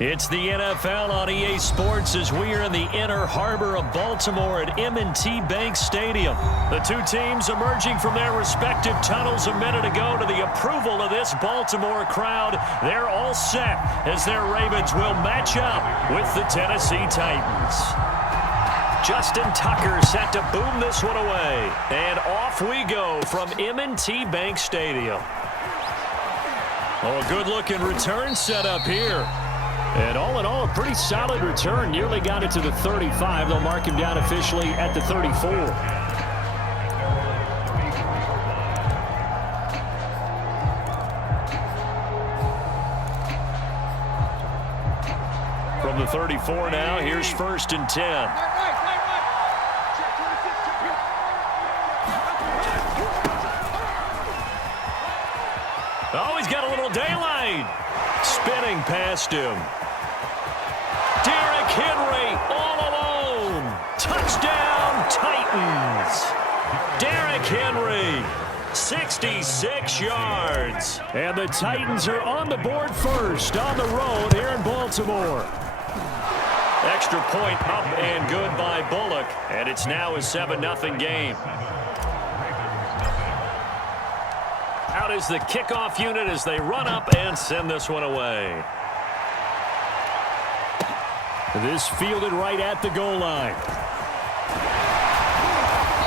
It's the NFL on EA Sports as we are in the inner harbor of Baltimore at M&T Bank Stadium. The two teams emerging from their respective tunnels a minute ago to the approval of this Baltimore crowd. They're all set as their Ravens will match up with the Tennessee Titans. Justin Tucker set to boom this one away. And off we go from M&T Bank Stadium. Oh, a good-looking return set up here. And all in all, a pretty solid return. Nearly got it to the 35. They'll mark him down officially at the 34. From the 34 now, here's 1st and 10. Oh, he's got a little daylight. Spinning past him. Derrick Henry all alone. Touchdown, Titans. Derrick Henry, 66 yards. And the Titans are on the board first on the road here in Baltimore. Extra point up and good by Bullock. And it's now a 7-0 game. Out is the kickoff unit as they run up and send this one away. This fielded right at the goal line.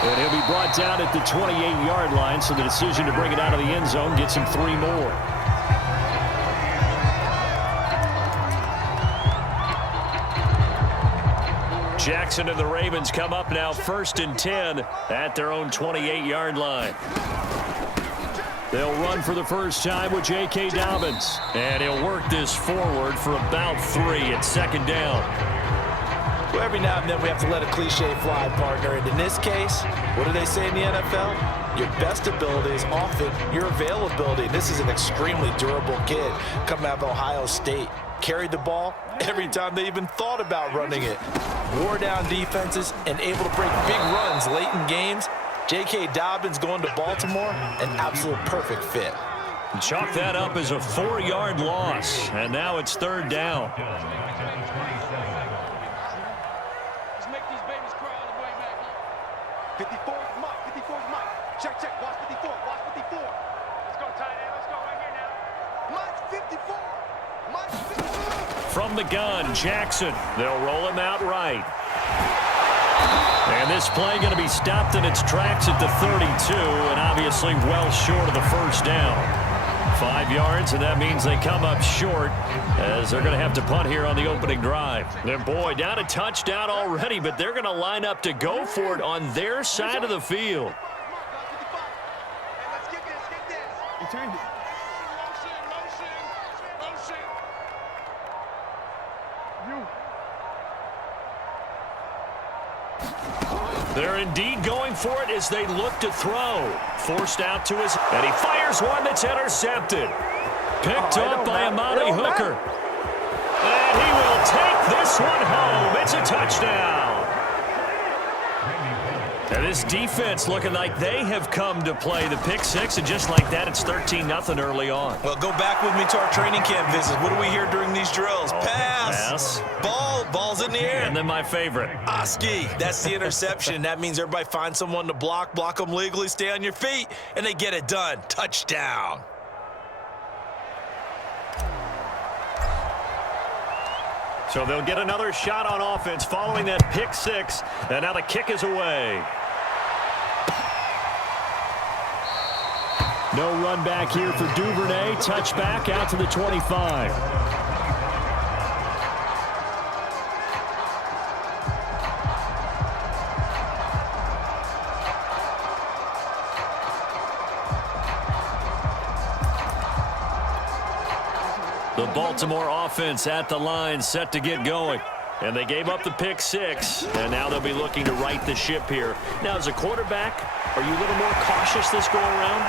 And he'll be brought down at the 28-yard line, so the decision to bring it out of the end zone gets him 3 more. Jackson and the Ravens come up now 1st and 10 at their own 28-yard line. They'll run for the first time with J.K. Dobbins. And he'll work this forward for about 3 at 2nd down. Well, every now and then we have to let a cliche fly, partner. And in this case, what do they say in the NFL? Your best ability is often your availability. This is an extremely durable kid coming out of Ohio State. Carried the ball every time they even thought about running it. Wore down defenses and able to break big runs late in games. J.K. Dobbins going to Baltimore, an absolute perfect fit. Chalk that up as a 4-yard loss, and now it's 3rd down. Let's make these babies cry on the way back. 54 is Mike, 54 is Mike. Check, watch 54, watch 54. Let's go, tight end, let's go right here now. Mike's 54, Mike's 54. From the gun, Jackson. They'll roll him out right. And this play going to be stopped in its tracks at the 32, and obviously well short of the 1st down. 5 yards, and that means they come up short as they're going to have to punt here on the opening drive. And boy, down a touchdown already, but they're going to line up to go for it on their side of the field. Let's get this. He turned it. Motion. You. They're indeed going for it as they look to throw. Forced out to his, and he fires one that's intercepted. Picked up by Amani Hooker. And he will take this one home. It's a touchdown. And this defense looking like they have come to play the pick six, and just like that, it's 13-0 early on. Well, go back with me to our training camp visits. What do we hear during these drills? Pass. Ball's in the air. And then my favorite. Oski, that's the interception. That means everybody finds someone to block them legally, stay on your feet, and they get it done. Touchdown. So they'll get another shot on offense following that pick six, and now the kick is away. No run back here for Duvernay. Touchback out to the 25. The Baltimore offense at the line, set to get going. And they gave up the pick six, and now they'll be looking to right the ship here. Now, as a quarterback, are you a little more cautious this go around?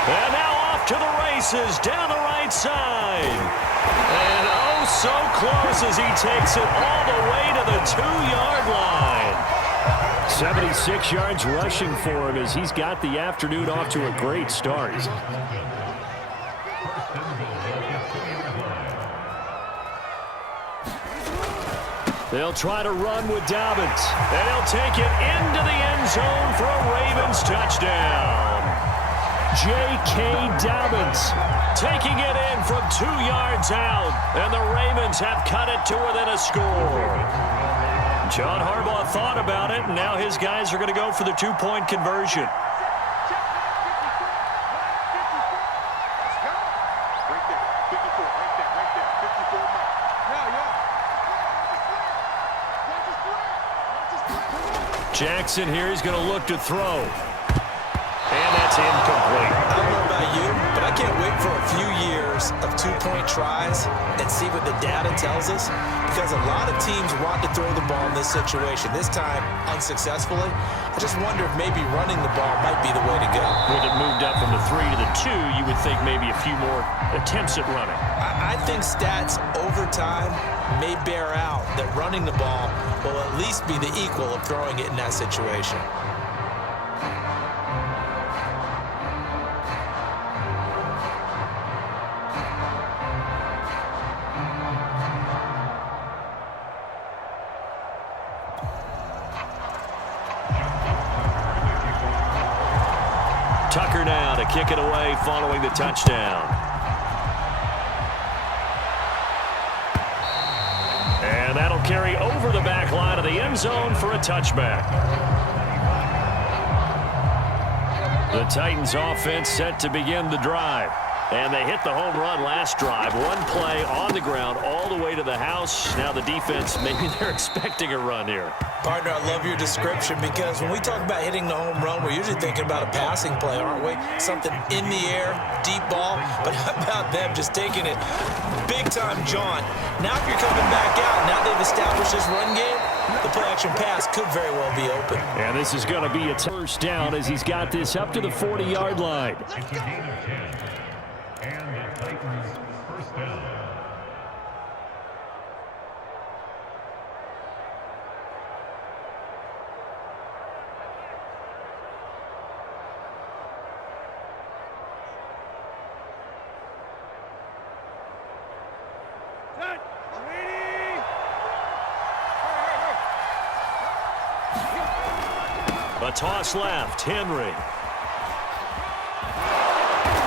And now off to the races, down the right side. And oh, so close as he takes it all the way to the 2-yard line. 76 yards rushing for him as he's got the afternoon off to a great start. They'll try to run with Dobbins. And he'll take it into the end zone for a Ravens touchdown. J.K. Dobbins taking it in from 2 yards out. And the Ravens have cut it to within a score. John Harbaugh thought about it, and now his guys are going to go for the 2-point conversion. Jackson here is going to look to throw. And that's incomplete. I don't know about you, but I can't wait for a few years of 2-point tries and see what the data tells us, because a lot of teams want to throw the ball in this situation. This time, unsuccessfully. I just wonder if maybe running the ball might be the way to go. With it moved up from the 3 to the 2, you would think maybe a few more attempts at running. I think stats over time may bear out that running the ball will at least be the equal of throwing it in that situation. Tucker now to kick it away following the touchdown. And that'll carry over the back line of the end zone for a touchback. The Titans offense set to begin the drive. And they hit the home run last drive. One play on the ground all the way to the house. Now the defense, maybe they're expecting a run here. Partner, I love your description, because when we talk about hitting the home run, we're usually thinking about a passing play, aren't we? Something in the air, deep ball. But how about them just taking it big time, John? Now if you're coming back out, now they've established this run game, the play-action pass could very well be open. And this is going to be a first down as he's got this up to the 40-yard line. First down. A toss left, Henry.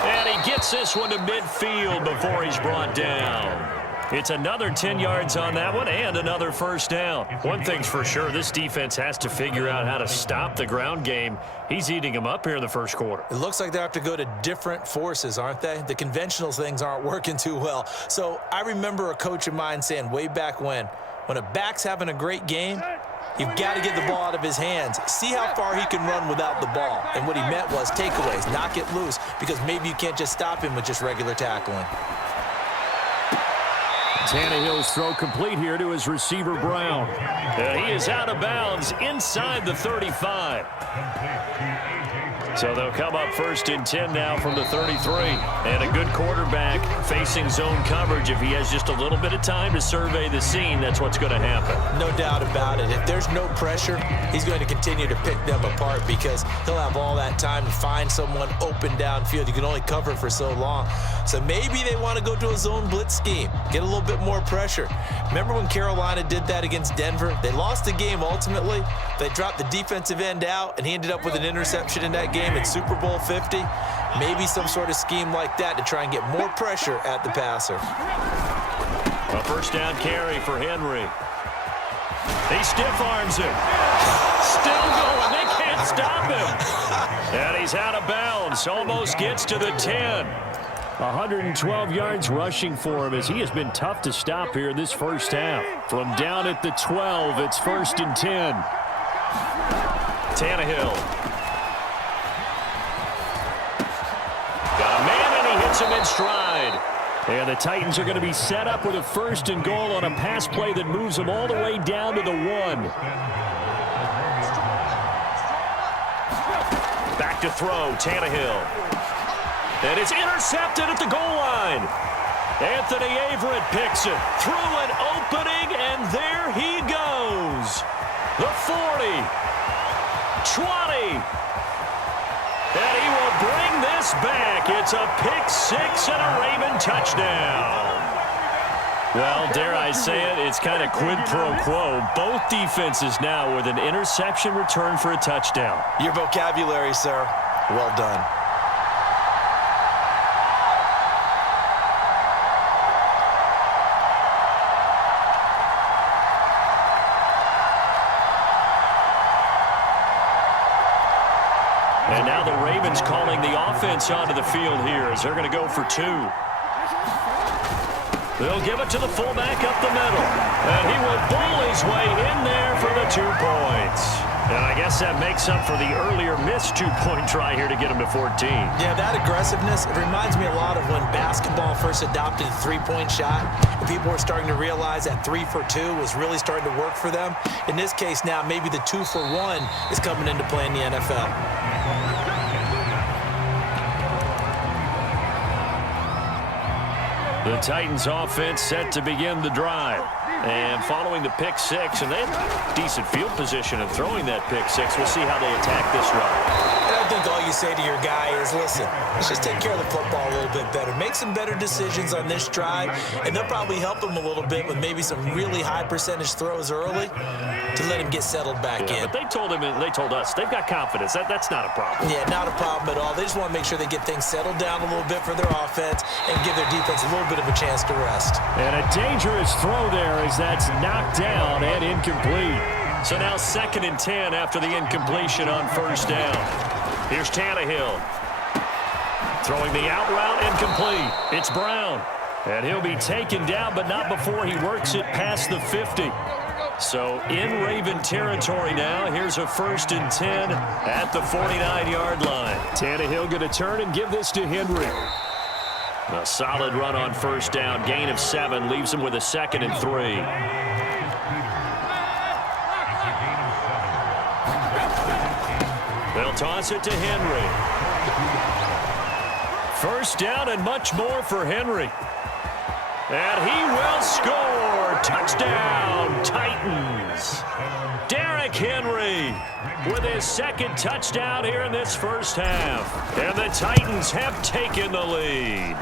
And he gets this one to midfield before he's brought down. It's another 10 yards on that one and another first down. One thing's for sure, this defense has to figure out how to stop the ground game. He's eating them up here in the first quarter. It looks like they have to go to different forces, aren't they? The conventional things aren't working too well. So I remember a coach of mine saying way back when a back's having a great game, you've got to get the ball out of his hands. See how far he can run without the ball. And what he meant was takeaways, knock it loose, because maybe you can't just stop him with just regular tackling. Tannehill's throw complete here to his receiver, Brown. And he is out of bounds inside the 35. So they'll come up first and 10 now from the 33. And a good quarterback facing zone coverage. If he has just a little bit of time to survey the scene, that's what's going to happen. No doubt about it. If there's no pressure, he's going to continue to pick them apart, because he'll have all that time to find someone open downfield. You can only cover for so long. So maybe they want to go to a zone blitz scheme, get a little bit more pressure. Remember when Carolina did that against Denver? They lost the game ultimately. They dropped the defensive end out, and he ended up with an interception in that game in Super Bowl 50. Maybe some sort of scheme like that to try and get more pressure at the passer. A first down carry for Henry. He stiff arms it. Still going. They can't stop him. And he's out of bounds. Almost gets to the 10. 112 yards rushing for him, as he has been tough to stop here this first half. From down at the 12, it's first and 10. Tannehill. Got a man, and he hits him in stride. And the Titans are going to be set up with a first and goal on a pass play that moves them all the way down to the 1. Back to throw, Tannehill. And it's intercepted at the goal line. Anthony Averett picks it through an opening, and there he goes. The 40, 20, and he will bring this back. It's a pick six and a Raven touchdown. Well, dare I say it, it's kind of quid pro quo. Both defenses now with an interception return for a touchdown. Your vocabulary, sir. Well done. And now the Ravens calling the offense onto the field here as they're going to go for 2. They'll give it to the fullback up the middle. And he will bull his way in there for the 2 points. And I guess that makes up for the earlier missed 2-point try here to get him to 14. Yeah, that aggressiveness, it reminds me a lot of when basketball first adopted the 3-point shot. And people were starting to realize that 3 for 2 was really starting to work for them. In this case now, maybe the 2 for 1 is coming into play in the NFL. The Titans offense set to begin the drive. And following the pick 6, and they have decent field position in throwing that pick 6. We'll see how they attack this run. And I think all you say to your guy is, listen, let's just take care of the football a little bit better. Make some better decisions on this drive, and they'll probably help him a little bit with maybe some really high percentage throws early to let him get settled back in. But they told him and they told us they've got confidence. That's not a problem. Yeah, not a problem at all. They just want to make sure they get things settled down a little bit for their offense and give their defense a little bit of a chance to rest. And a dangerous throw there as that's knocked down and incomplete. So now 2nd and 10 after the incompletion on 1st down. Here's Tannehill. Throwing the out route incomplete. It's Brown. And he'll be taken down, but not before he works it past the 50. So in Raven territory now. Here's a 1st and 10 at the 49-yard line. Tannehill going to turn and give this to Henry. A solid run on 1st down. Gain of 7 leaves him with a 2nd and 3. They'll toss it to Henry. 1st down and much more for Henry. And he will score. Touchdown, Titans. Derrick Henry with his 2nd touchdown here in this 1st half. And the Titans have taken the lead.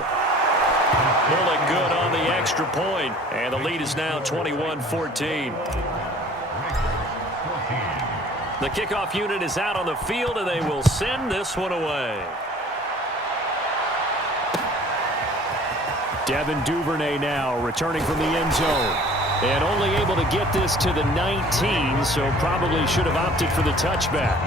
Pulling good on the extra point. And the lead is now 21-14. The kickoff unit is out on the field, and they will send this one away. Devin Duvernay now returning from the end zone. And only able to get this to the 19, so probably should have opted for the touchback.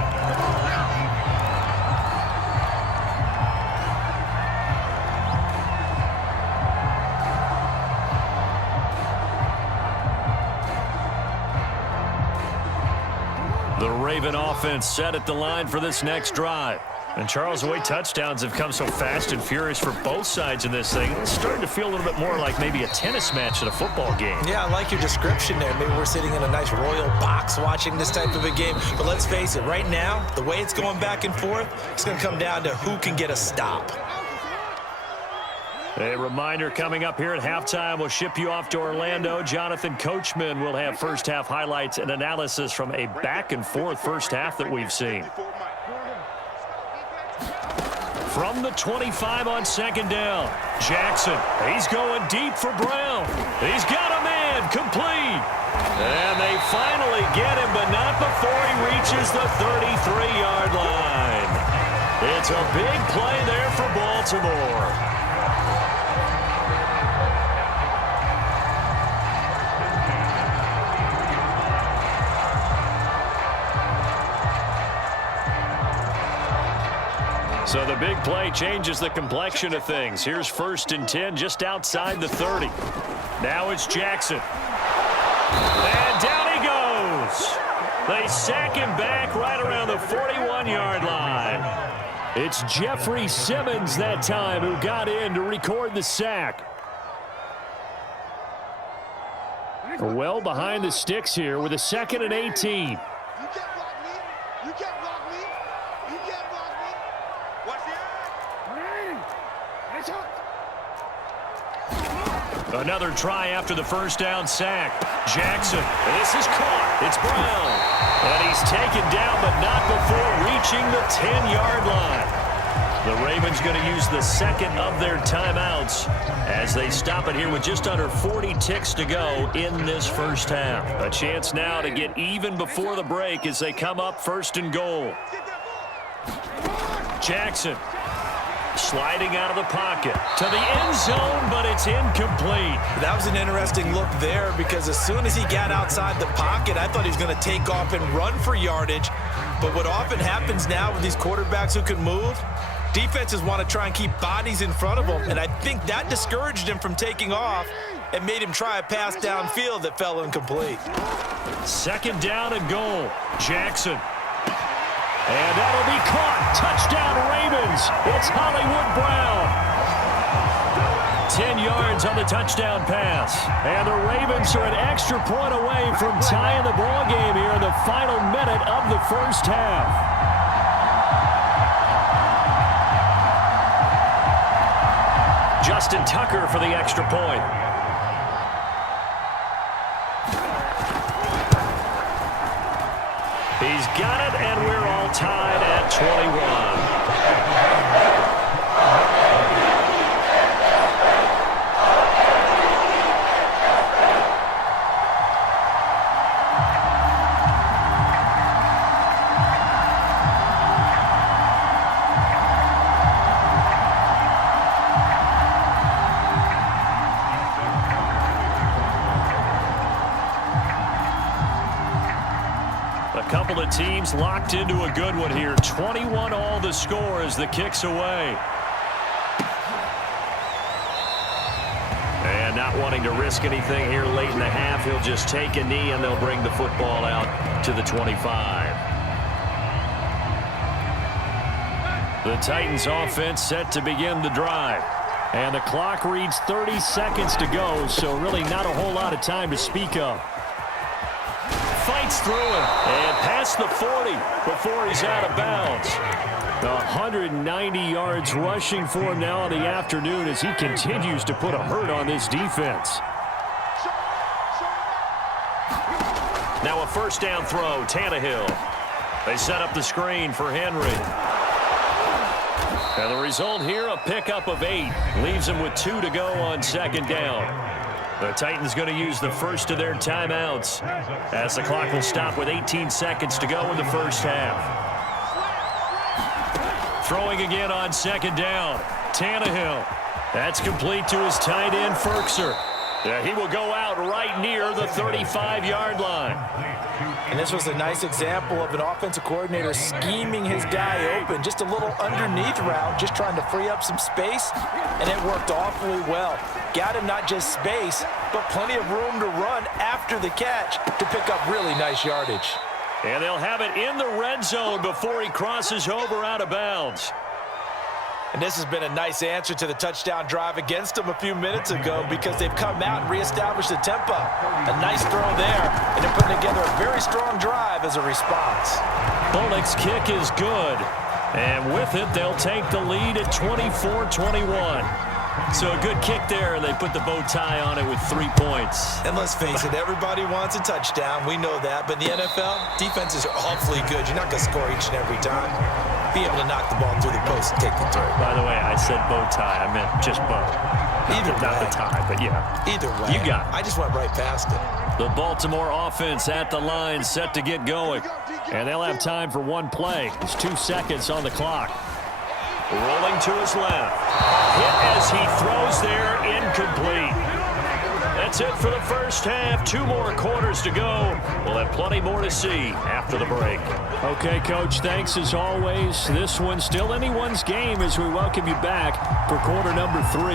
The Raven offense set at the line for this next drive. And Charles, the way touchdowns have come so fast and furious for both sides in this thing, it's starting to feel a little bit more like maybe a tennis match at a football game. Yeah, I like your description there. Maybe we're sitting in a nice royal box watching this type of a game. But let's face it, right now, the way it's going back and forth, it's going to come down to who can get a stop. A reminder coming up here at halftime, we'll ship you off to Orlando. Jonathan Coachman will have 1st half highlights and analysis from a back-and-forth 1st half that we've seen. From the 25 on 2nd down, Jackson, he's going deep for Brown. He's got a man, complete. And they finally get him, but not before he reaches the 33-yard line. It's a big play there for Baltimore. So the big play changes the complexion of things. Here's 1st and 10 just outside the 30. Now it's Jackson. And down he goes. They sack him back right around the 41-yard line. It's Jeffrey Simmons that time who got in to record the sack. Well behind the sticks here with a 2nd and 18. Another try after the 1st down sack. Jackson, and this is caught. It's Brown. And he's taken down, but not before reaching the 10-yard line. The Ravens going to use the second of their timeouts as they stop it here with just under 40 ticks to go in this first half. A chance now to get even before the break as they come up first and goal. Jackson sliding out of the pocket to the end zone, but it's incomplete. That was an interesting look there because as soon as he got outside the pocket, I thought he was going to take off and run for yardage. But what often happens now with these quarterbacks who can move, defenses want to try and keep bodies in front of them, and I think that discouraged him from taking off and made him try a pass downfield that fell incomplete. Second down and goal. Jackson. And that'll be caught. Touchdown Ravens. It's Hollywood Brown. 10 yards on the touchdown pass. And the Ravens are an extra point away from tying the ball game here in the final minute of the first half. Justin Tucker for the extra point. He's got it, and we're all tied at 21. Couple of teams locked into a good one here. 21 all the score as the kick's away. And not wanting to risk anything here late in the half, he'll just take a knee and they'll bring the football out to the 25. The Titans offense set to begin the drive. And the clock reads 30 seconds to go, so really not a whole lot of time to speak of. Fights through it and past the 40 before he's out of bounds. 190 yards rushing for him now in the afternoon as he continues to put a hurt on this defense. Now a first down throw, Tannehill. They set up the screen for Henry. And the result here, a pickup of 8. Leaves him with 2 to go on second down. The Titans going to use the first of their timeouts as the clock will stop with 18 seconds to go in the first half. Throwing again on second down. Tannehill. That's complete to his tight end, Ferkser. Yeah, he will go out right near the 35-yard line. And this was a nice example of an offensive coordinator scheming his guy open. Just a little underneath route, just trying to free up some space, and it worked awfully well. Got him not just space, but plenty of room to run after the catch to pick up really nice yardage. And they'll have it in the red zone before he crosses over out of bounds. And this has been a nice answer to the touchdown drive against them a few minutes ago because they've come out and reestablished the tempo. A nice throw there, and they're putting together a very strong drive as a response. Bullock's kick is good. And with it, they'll take the lead at 24-21. So a good kick there, and they put the bow tie on it with 3 points. And let's face it, everybody wants a touchdown. We know that. But in the NFL, defenses are awfully good. You're not going to score each and every time. Be able to knock the ball through the post and take the turn. By the way, I said bow tie. I meant just bow. Either not way. the tie, but yeah. Either way. You got it. I just went right past it. The Baltimore offense at the line, set to get going. And they'll have time for one play. There's 2 seconds on the clock. Rolling to his left. Hit as he throws there, incomplete. That's it for the first half. 2 more quarters to go. We'll have plenty more to see after the break. Okay, Coach, thanks as always. This one's still anyone's game as we welcome you back for quarter number 3.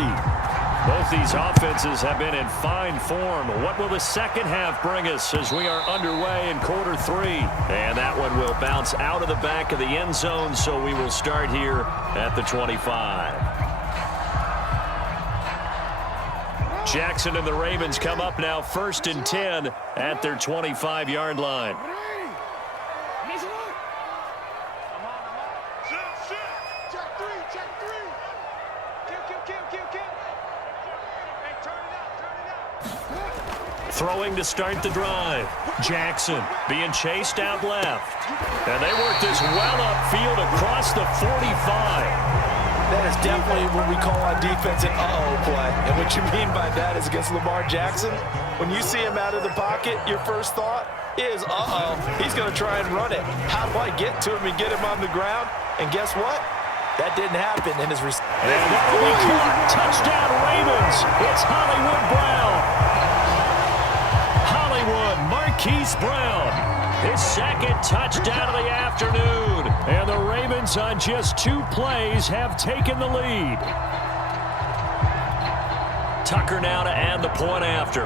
Both these offenses have been in fine form. What will the second half bring us as we are underway in quarter 3? And that one will bounce out of the back of the end zone, so we will start here at the 25. Jackson and the Ravens come up now 1st and 10 at their 25-yard line. Throwing to start the drive. Jackson being chased out left. And they work this well upfield across the 45. That is definitely what we call on defense an uh-oh play. And what you mean by that is against Lamar Jackson, when you see him out of the pocket, your first thought is, uh-oh, he's going to try and run it. How do I get to him and get him on the ground? And guess what? That didn't happen in his receiver. And that'll be caught. Touchdown, Ravens. It's Hollywood Brown. Hollywood Marquise Brown. His second touchdown of the afternoon. And the Ravens on just 2 plays have taken the lead. Tucker now to add the point after.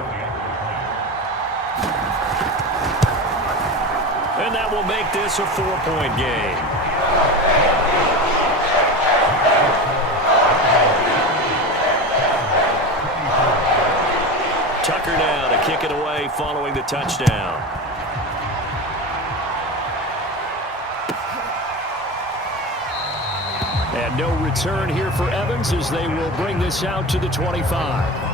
And that will make this a 4-point game. Tucker now to kick it away following the touchdown. And no return here for Evans as they will bring this out to the 25.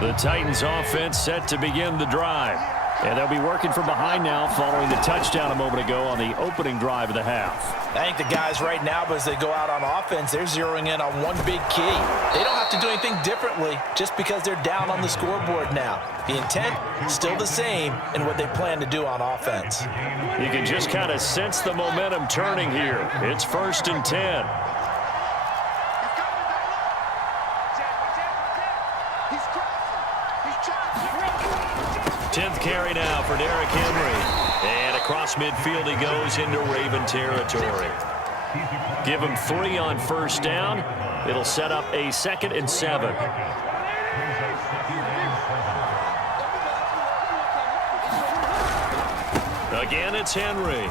The Titans offense set to begin the drive. And they'll be working from behind now following the touchdown a moment ago on the opening drive of the half. I think the guys right now, as they go out on offense, they're zeroing in on one big key. They don't have to do anything differently just because they're down on the scoreboard now. The intent, still the same in what they plan to do on offense. You can just kind of sense the momentum turning here. It's 1st and 10. 10th carry now for Derrick Henry. And across midfield he goes into Raven territory. Give him 3 on 1st down. It'll set up a 2nd and 7. Again, it's Henry.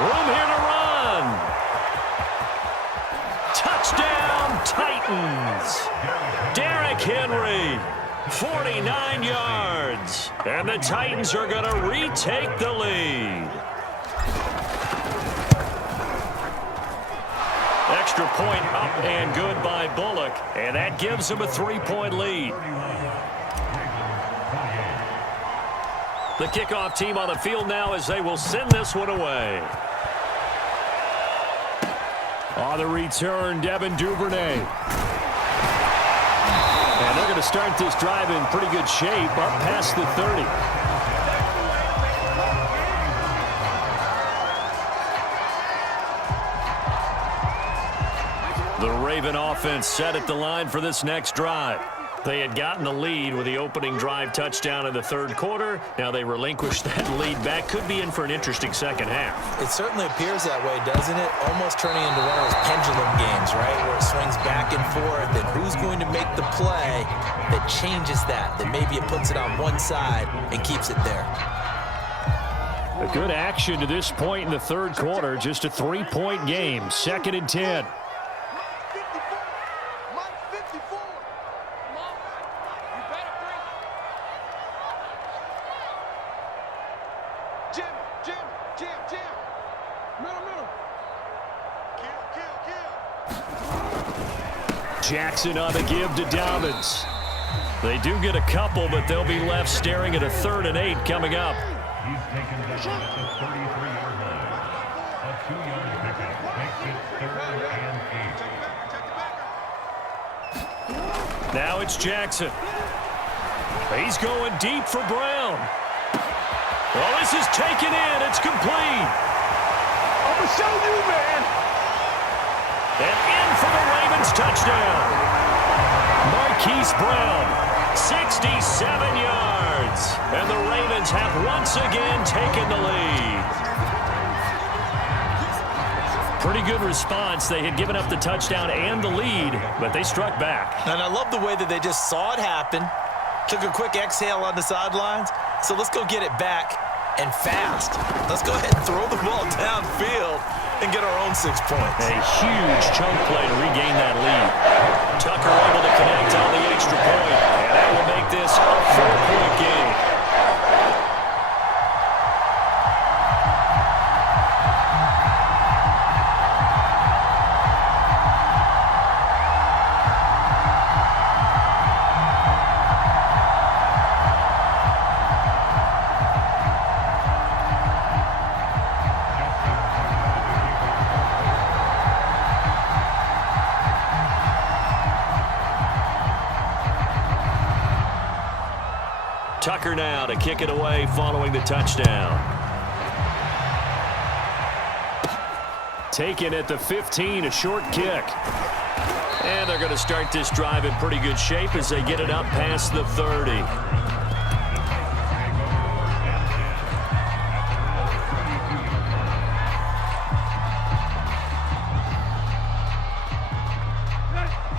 Room here to run. Touchdown, Titans. Derrick Henry. 49 yards. And the Titans are going to retake the lead. Extra point up and good by Bullock. And that gives them a 3-point lead. The kickoff team on the field now as they will send this one away. On the return, Devin Duvernay. And they're going to start this drive in pretty good shape up past the 30. The Raven offense set at the line for this next drive. They had gotten the lead with the opening drive touchdown in the 3rd quarter. Now they relinquished that lead back. Could be in for an interesting second half. It certainly appears that way, doesn't it? Almost turning into one of those pendulum games, right? Where it swings back and forth. And who's going to make the play that changes that? That maybe it puts it on one side and keeps it there. A good action to this point in the 3rd quarter. Just a 3-point game. 2nd and 10. Jackson on the give to Dobbins. They do get a couple, but they'll be left staring at a 3rd and 8 coming up. He's taken the shot at the 33-yard line. A 2-yard pickup makes it 3rd and 8. Now it's Jackson. He's going deep for Brown. Well, this is taken in. It's complete. I'm going to show you, man. And in for the Ravens touchdown. Marquise Brown, 67 yards. And the Ravens have once again taken the lead. Pretty good response. They had given up the touchdown and the lead, but they struck back. And I love the way that they just saw it happen, took a quick exhale on the sidelines. So let's go get it back and fast. Let's go ahead and throw the ball downfield and get our own 6 points. A huge chunk play to regain that lead. Tucker able to connect on the extra point, and that will make this a 4-point game. Tucker now to kick it away following the touchdown. Taken at the 15, a short kick. And they're going to start this drive in pretty good shape as they get it up past the 30.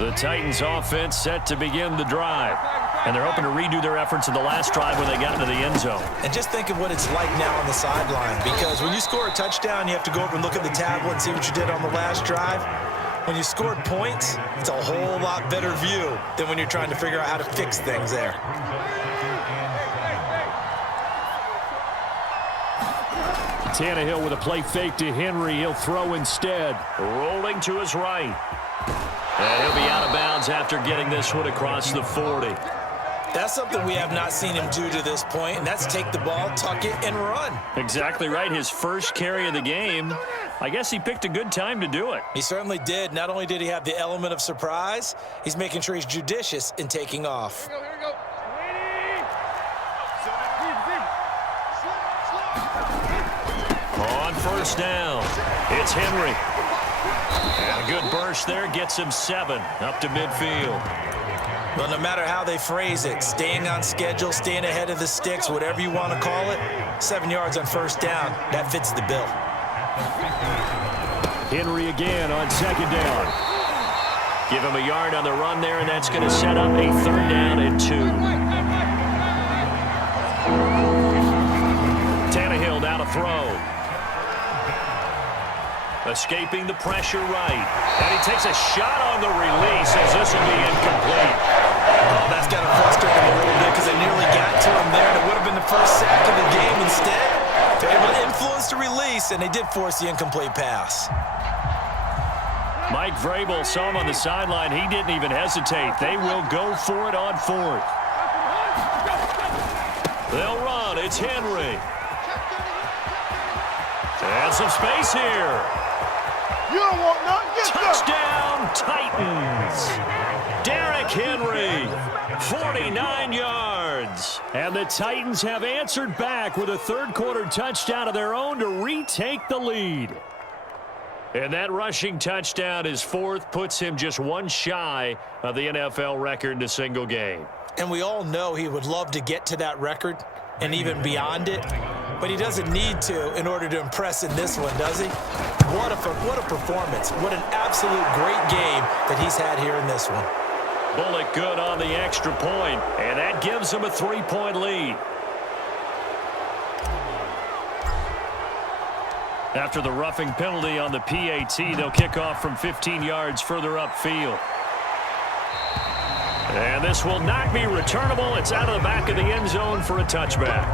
The Titans offense set to begin the drive. And they're hoping to redo their efforts in the last drive when they got into the end zone. And just think of what it's like now on the sideline, because when you score a touchdown, you have to go over and look at the tablet and see what you did on the last drive. When you scored points, it's a whole lot better view than when you're trying to figure out how to fix things there. Tannehill with a play fake to Henry. He'll throw instead. Rolling to his right. And he'll be out of bounds after getting this one across the 40. That's something we have not seen him do to this point, and that's take the ball, tuck it, and run. Exactly right. His first carry of the game. I guess he picked a good time to do it. He certainly did. Not only did he have the element of surprise, he's making sure he's judicious in taking off. Here we go. On first down, it's Henry. And a good burst there gets him 7 up to midfield. Well, no matter how they phrase it, staying on schedule, staying ahead of the sticks, whatever you want to call it, 7 yards on first down, that fits the bill. Henry again on second down. Give him a yard on the run there, and that's going to set up a 3rd down and 2. Tannehill now to throw. Escaping the pressure right. And he takes a shot on the release as this will be incomplete. Oh, that's got to frustrate him a little bit because they nearly got to him there, and it would have been the first sack of the game instead. They're able to influence the release, and they did force the incomplete pass. Mike Vrabel saw him on the sideline. He didn't even hesitate. They will go for it on 4th. They'll run. It's Henry. And some space here. You don't want nothing. Touchdown, Titans. Derrick Henry, 49 yards. And the Titans have answered back with a 3rd quarter touchdown of their own to retake the lead. And that rushing touchdown is 4th, puts him just 1 shy of the NFL record in a single game. And we all know he would love to get to that record and even beyond it, but he doesn't need to in order to impress in this one, does he? What a performance. What an absolute great game that he's had here in this one. Bullock good on the extra point, and that gives him a 3-point lead. After the roughing penalty on the PAT, they'll kick off from 15 yards further upfield. And this will not be returnable. It's out of the back of the end zone for a touchback.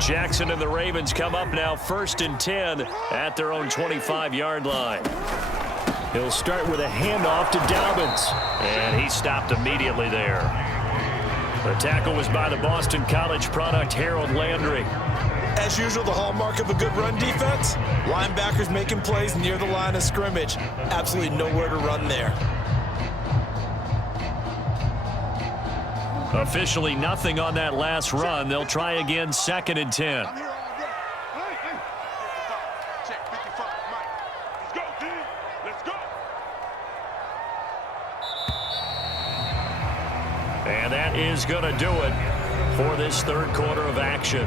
Jackson and the Ravens come up now 1st and 10 at their own 25-yard line. He'll start with a handoff to Dobbins, and he stopped immediately there. The tackle was by the Boston College product, Harold Landry. As usual, the hallmark of a good run defense, linebackers making plays near the line of scrimmage. Absolutely nowhere to run there. Officially nothing on that last run. They'll try again 2nd and 10. I'm here all day. Hey. Check 55, Mike. Let's go, D. Let's go. And that is going to do it for this 3rd quarter of action.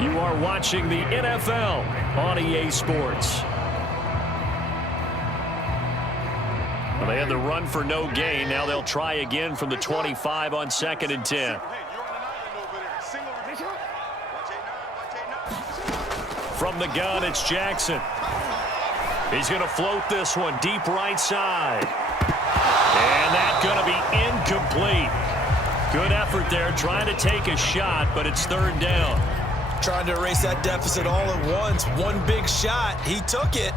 You are watching the NFL on EA Sports. Well, they had the run for no gain. Now they'll try again from the 25 on 2nd and 10. Hey, you're on an island over there. Single. Watch 8-9. From the gun, it's Jackson. He's going to float this one deep right side. And that's going to be incomplete. Good effort there, trying to take a shot, but it's 3rd down. Trying to erase that deficit all at once. One big shot. He took it.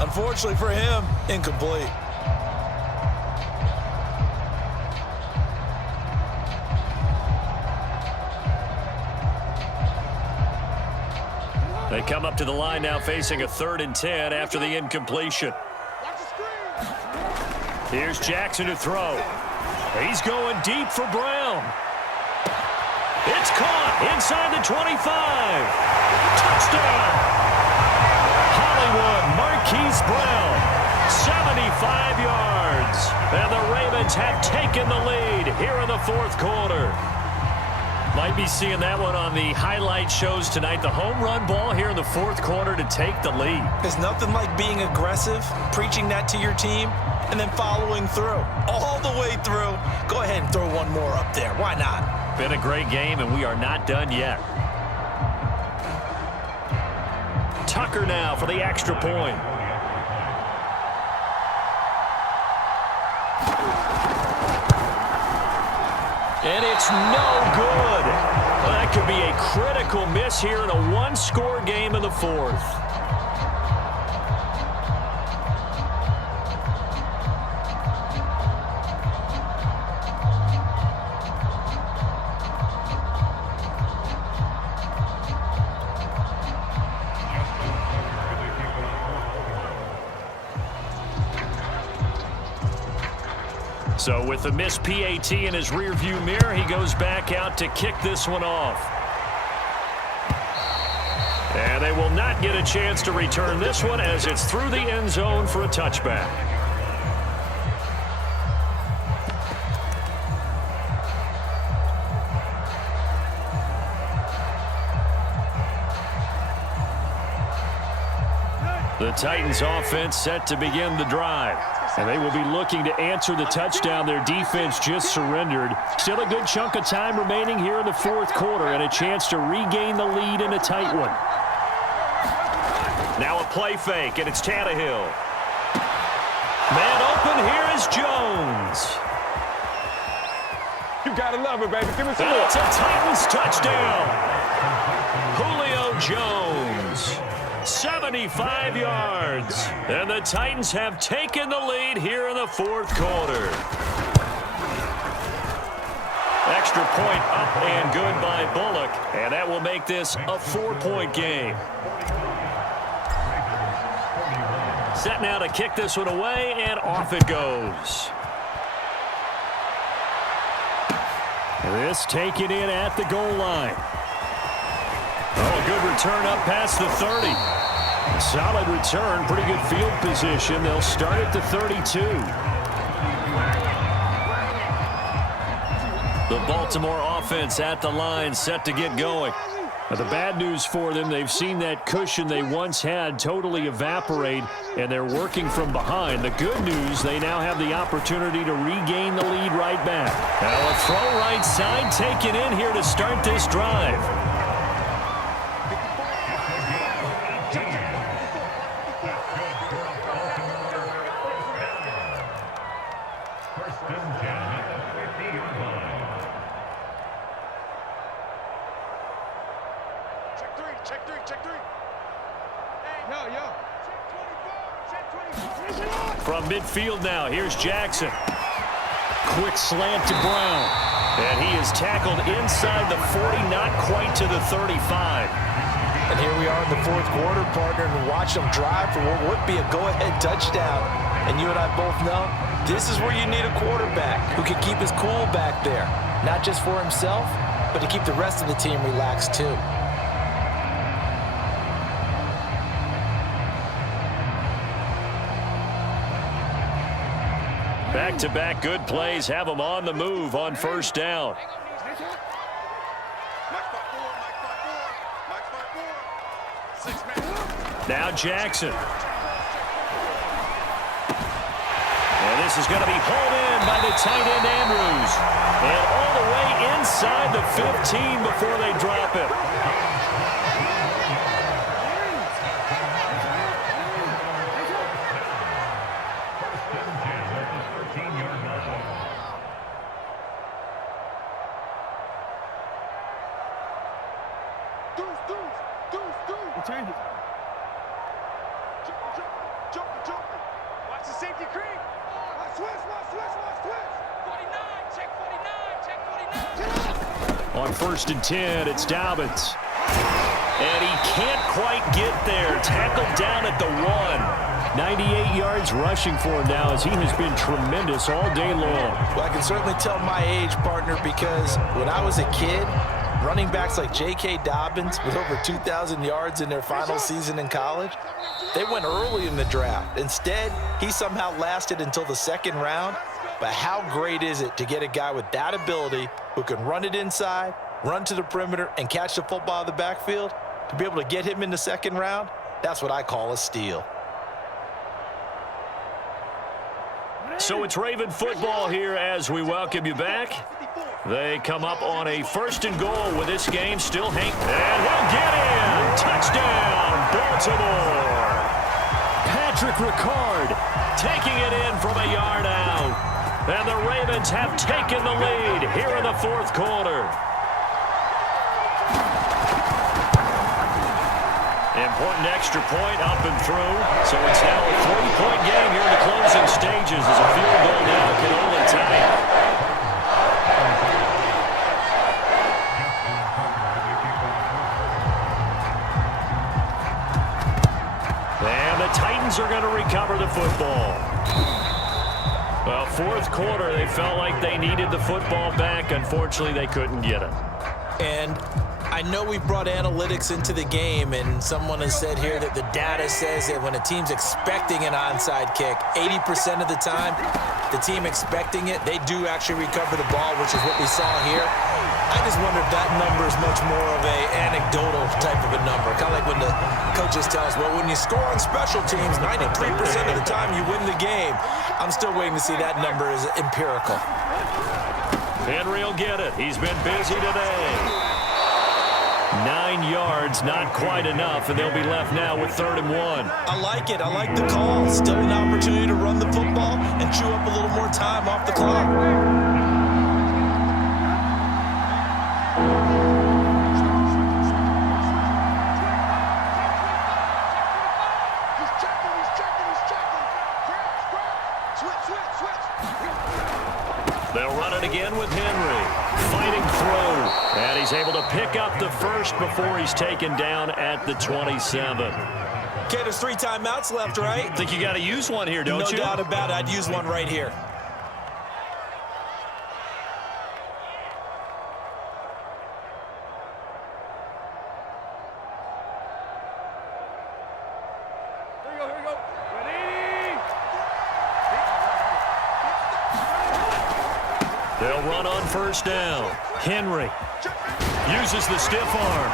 Unfortunately for him, incomplete. They come up to the line now facing a 3rd and 10 after the incompletion. Here's Jackson to throw. He's going deep for Brown. It's caught inside the 25. Touchdown. Hollywood Marquise Brown, 75 yards. And the Ravens have taken the lead here in the 4th quarter. Might be seeing that one on the highlight shows tonight. The home run ball here in the 4th quarter to take the lead. There's nothing like being aggressive, preaching that to your team, and then following through. All the way through. Go ahead and throw one more up there. Why not? Been a great game, and we are not done yet. Tucker now for the extra point. And it's no good. Well, that could be a critical miss here in a one-score game in the 4th. So with the missed PAT in his rearview mirror, he goes back out to kick this one off. And they will not get a chance to return this one as it's through the end zone for a touchback. The Titans offense set to begin the drive. And they will be looking to answer the touchdown their defense just surrendered. Still a good chunk of time remaining here in the 4th quarter and a chance to regain the lead in a tight one. Now a play fake, and it's Tannehill. Man open, here is Jones. You gotta love it, baby. Give me some And more. it's a Titans touchdown. Julio Jones. 75 yards. And the Titans have taken the lead here in the 4th quarter. Extra point up and good by Bullock. And that will make this a 4-point game. Set now to kick this one away, and off it goes. This taken in at the goal line. Oh, a good return up past the 30. Solid return, pretty good field position. They'll start at the 32. The Baltimore offense at the line, set to get going. Now, the bad news for them, they've seen that cushion they once had totally evaporate, and they're working from behind. The good news, they now have the opportunity to regain the lead right back. Now a throw right side taken in here to start this drive. From midfield now, here's Jackson. Quick slant to Brown. And he is tackled inside the 40, not quite to the 35. And here we are in the 4th quarter, partner, and watch them drive for what would be a go-ahead touchdown. And you and I both know this is where you need a quarterback who can keep his cool back there. Not just for himself, but to keep the rest of the team relaxed too. Back-to-back good plays have them on the move on 1st down. Now Jackson. And this is going to be hauled in by the tight end Andrews. And all the way inside the 15 before they drop it. Watch the safety creep. Switch. 49, check 49, check 49. On 1st and 10, it's Dobbins. And he can't quite get there. Tackled down at the 1. 98 yards rushing for him now, as he has been tremendous all day long. Well, I can certainly tell my age, partner, because when I was a kid, running backs like J.K. Dobbins with over 2,000 yards in their final season in college, they went early in the draft. Instead, he somehow lasted until the second round. But how great is it to get a guy with that ability who can run it inside, run to the perimeter, and catch the football in the backfield? To be able to get him in the second round, that's what I call a steal. So it's Raven football here as we welcome you back. They come up on a 1st and goal with this game still hanging. And he'll get in. Touchdown, Baltimore. Patrick Ricard taking it in from a yard out. And the Ravens have taken the lead here in the 4th quarter. Important extra point up and through. So it's now a 3-point game here in the closing stages as a field goal now can only tie it. And the Titans are going to recover the football. Well, 4th quarter, they felt like they needed the football back. Unfortunately, they couldn't get it. And I know we brought analytics into the game, and someone has said here that the data says that when a team's expecting an onside kick, 80% of the time, the team expecting it, they do actually recover the ball, which is what we saw here. I just wonder if that number is much more of a anecdotal type of a number. Kind of like when the coaches tell us, well, when you score on special teams, 93% of the time you win the game. I'm still waiting to see that number is empirical. Henry will get it. He's been busy today. 9 yards, not quite enough, and they'll be left now with 3rd and 1. I like it. I like the call. Still an opportunity to run the football and chew up a little more time off the clock. They'll run it again with Henry. Fighting through. And he's able to pick up the first before he's taken down at the 27. Okay, there's 3 timeouts left, right? I think you got to use one here, don't you? No doubt about it. I'd use one right here. Here we go. Ready? They'll run on 1st down. Henry uses the stiff arm.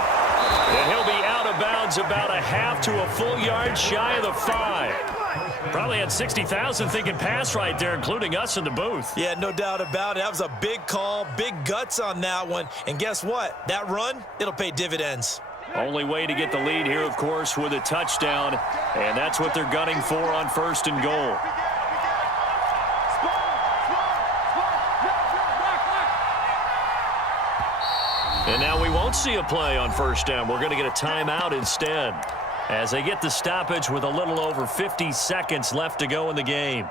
And he'll be out of bounds about a half to a full yard shy of the 5. Probably had 60,000 thinking pass right there, including us in the booth. Yeah, no doubt about it. That was a big call, big guts on that one. And guess what? That run, it'll pay dividends. Only way to get the lead here, of course, with a touchdown. And that's what they're gunning for on 1st and goal. And now we won't see a play on 1st down. We're going to get a timeout instead as they get the stoppage with a little over 50 seconds left to go in the game.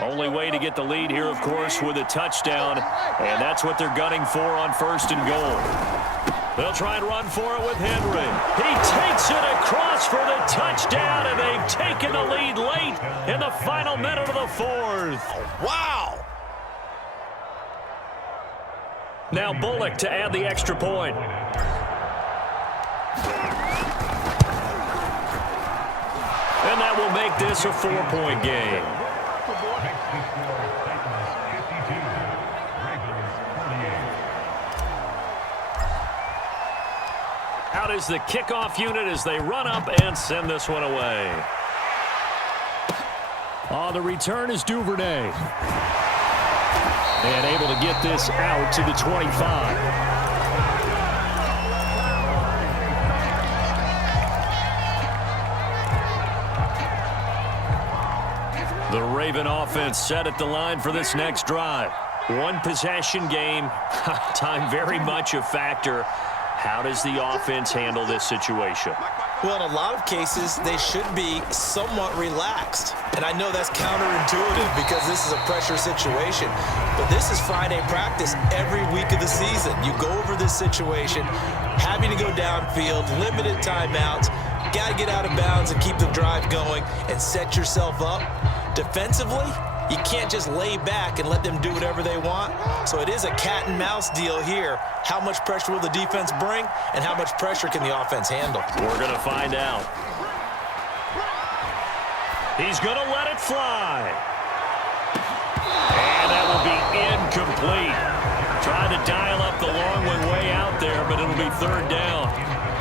Only way to get the lead here, of course, with a touchdown. And that's what they're gunning for on 1st and goal. They'll try and run for it with Henry. He takes it across for the touchdown, and they've taken the lead late in the final minute of the 4th. Wow! Now Bullock to add the extra point. And that will make this a 4-point game. Out is the kickoff unit as they run up and send this one away. On the return is Duvernay. And able to get this out to the 25. The Raven offense set at the line for this next drive. One possession game. Time very much a factor. How does the offense handle this situation? Well, in a lot of cases, they should be somewhat relaxed. And I know that's counterintuitive because this is a pressure situation. But this is Friday practice every week of the season. You go over this situation, having to go downfield, limited timeouts, got to get out of bounds and keep the drive going and set yourself up. Defensively, you can't just lay back and let them do whatever they want. So it is a cat and mouse deal here. How much pressure will the defense bring, and how much pressure can the offense handle? We're going to find out. He's going to let it fly. And that will be incomplete. Trying to dial up the long one way out there, but it'll be third down.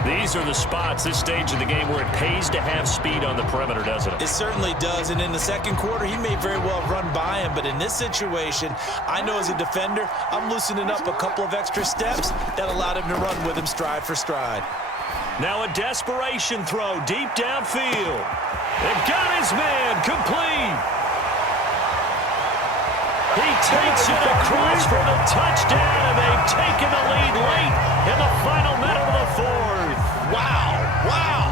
These are the spots, this stage of the game, where it pays to have speed on the perimeter, doesn't it? It certainly does, and in the second quarter, he may very well run by him, but in this situation, I know as a defender, I'm loosening up a couple of extra steps that allowed him to run with him stride for stride. Now a desperation throw deep downfield. They've got his man complete. He takes it across for the touchdown, and they've taken the lead late in the final minute of the fourth. Wow, wow.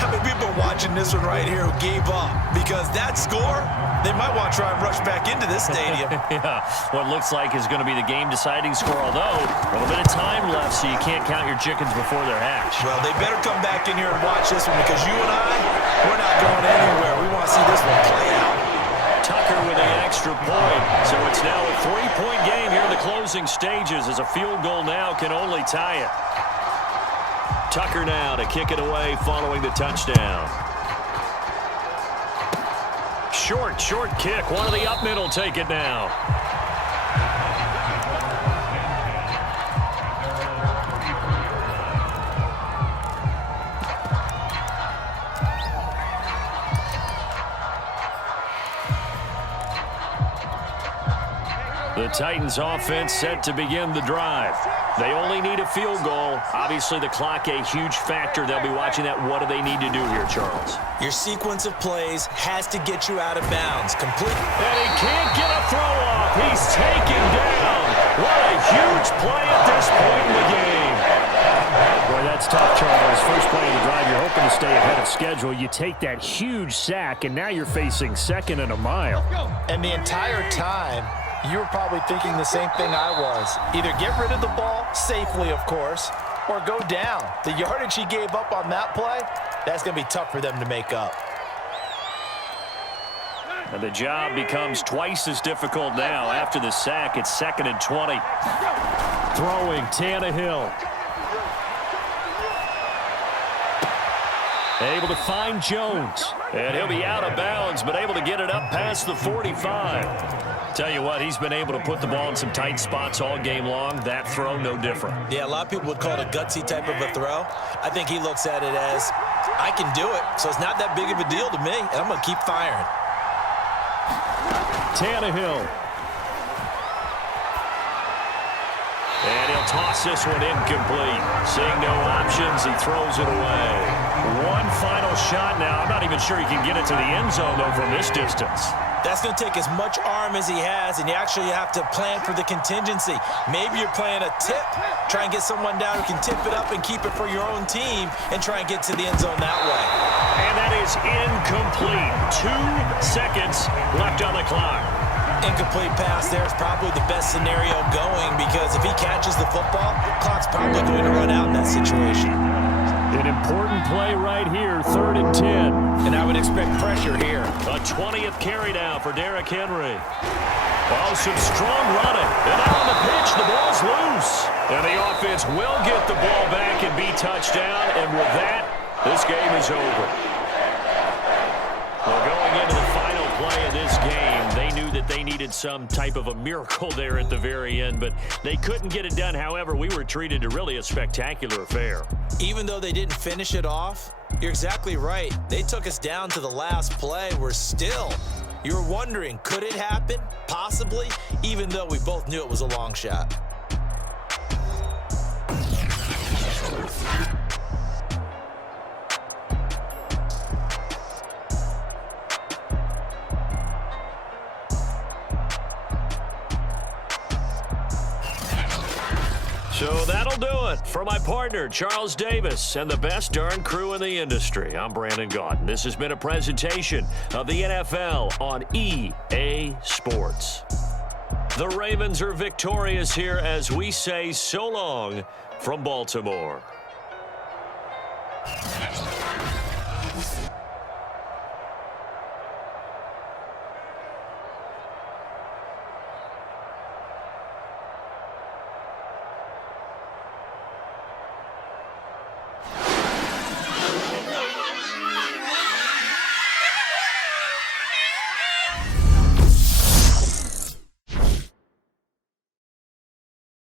How many people are watching this one right here who gave up? Because that score, they might want to try and rush back into this stadium. Yeah, what looks like is going to be the game-deciding score, although a little bit of time left, so you can't count your chickens before they're hatched. Well, they better come back in here and watch this one, because you and I, we're not going anywhere. We want to see this one play out. Tucker with an extra point. So it's now a 3-point game here in the closing stages, as a field goal now can only tie it. Tucker now to kick it away following the touchdown. Short kick. One of the up middle take it now. The Titans offense set to begin the drive. They only need a field goal. Obviously, the clock a huge factor. They'll be watching that. What do they need to do here, Charles? Your sequence of plays has to get you out of bounds. Complete. And he can't get a throw off. He's taken down. What a huge play at this point in the game. Boy, that's tough, Charles. First play of the drive, you're hoping to stay ahead of schedule. You take that huge sack, and now you're facing second and a mile. And the entire time, you were probably thinking the same thing I was. Either get rid of the ball, safely of course, or go down. The yardage he gave up on that play, that's going to be tough for them to make up. And the job becomes twice as difficult now. After the sack, it's 2nd and 20. Throwing, Tannehill. Able to find Jones. And he'll be out of bounds, but able to get it up past the 45. Tell you what, he's been able to put the ball in some tight spots all game long. That throw, no different. Yeah, a lot of people would call it a gutsy type of a throw. I think he looks at it as, I can do it, so it's not that big of a deal to me, and I'm going to keep firing. Tannehill. And he'll toss this one incomplete. Seeing no options, he throws it away. One final shot now. I'm not even sure he can get it to the end zone, though, from this distance. That's going to take as much arm as he has, and you actually have to plan for the contingency. Maybe you're playing a tip. Try and get someone down who can tip it up and keep it for your own team and try and get to the end zone that way. And that is incomplete. 2 seconds left on the clock. Incomplete pass there is probably the best scenario going, because if he catches the football, clock's probably going to run out in that situation. An important play right here, 3rd and 10. And I would expect pressure here. A 20th carry now for Derrick Henry. Oh, some strong running. And out on the pitch, the ball's loose. And the offense will get the ball back and be touchdown. And with that, this game is over. Well, going into the final play of this game, they knew that they needed some type of a miracle there at the very end, but they couldn't get it done. However, we were treated to really a spectacular affair. Even though they didn't finish it off, you're exactly right. They took us down to the last play. You were wondering, could it happen? Possibly, even though we both knew it was a long shot. So that'll do it for my partner, Charles Davis, and the best darn crew in the industry. I'm Brandon Gaudin. This has been a presentation of the NFL on EA Sports. The Ravens are victorious here as we say so long from Baltimore.